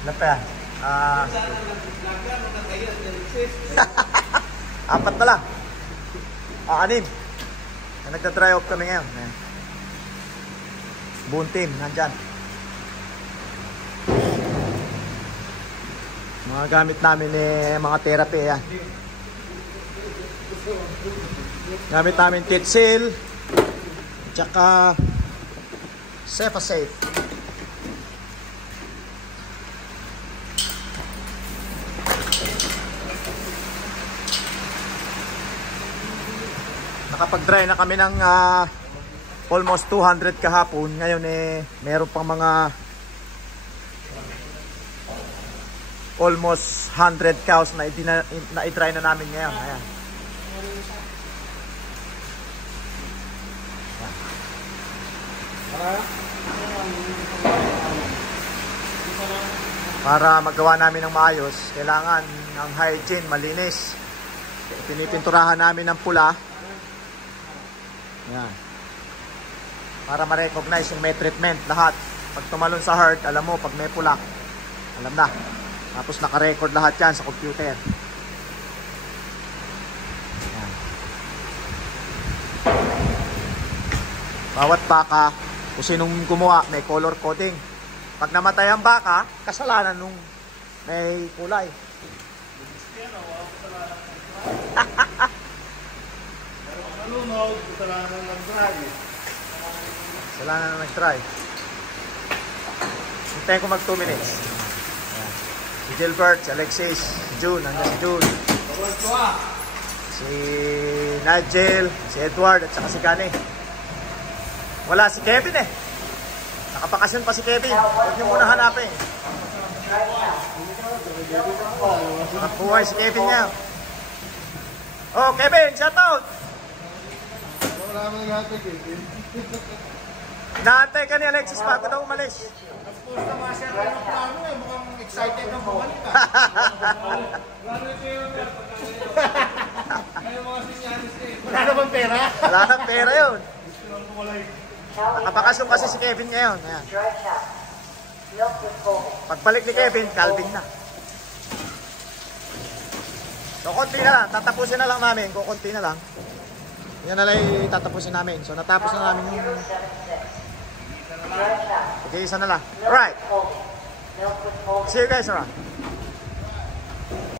Ilan pa yan? Apat na lang. Anim. Nagta-dry off kami ngayon. Ayan. Buong team, nandyan. Mga gamit namin mga therapy. Ayan. Gamit namin Tetsil. Tsaka Cefasafe. Nakapag-dry na kami ng almost 200 kahapon. Ngayon meron pang mga almost 100 cows na i-dry na namin ngayon. Ayan. Para magawa namin ng maayos, kailangan ng hygiene, malinis. Pinipinturahan namin ng pula. Ayan. Para ma-recognize yung may treatment lahat. Pag tumalon sa herd, alam mo pag may pula, alam na. Tapos naka-record lahat yan sa computer. Ayan. Bawat baka, kung sinong gumawa, may color coding. Pag namatay ang baka, kasalanan nung may kulay. Malunod, kasalanan ng nag-try. Kasalanan ng nag-try. Hintayin ko mag 2 minutes. Ayan. Si Gilbert, si Alexis, si June, hanggang si June. Si Nigel, si Edward, at saka si Gani. Wala si Kevin Nakapakasyon pa si Kevin. Huwag niyo muna hanapin. Nakapuhay si Kevin niya. Oh, Kevin, shout out! Wala naman nag-hatay, Kevin. Naantay ka ni Alexis bago daw umalis. Tapos na ma-share kayo ng plano mukhang excited na bumalik ka. Wala naman pera. Wala nang pera yun. Nakapakasyon kasi si Kevin ngayon. Ayan. Pagbalik ni Kevin, Calvin na. So, konti na lang. Tatapusin na lang namin. Kung konti na lang. Yan na lang tatapusin namin. So, natapos na namin yung... Okay, isa na lang. Alright. See you guys around.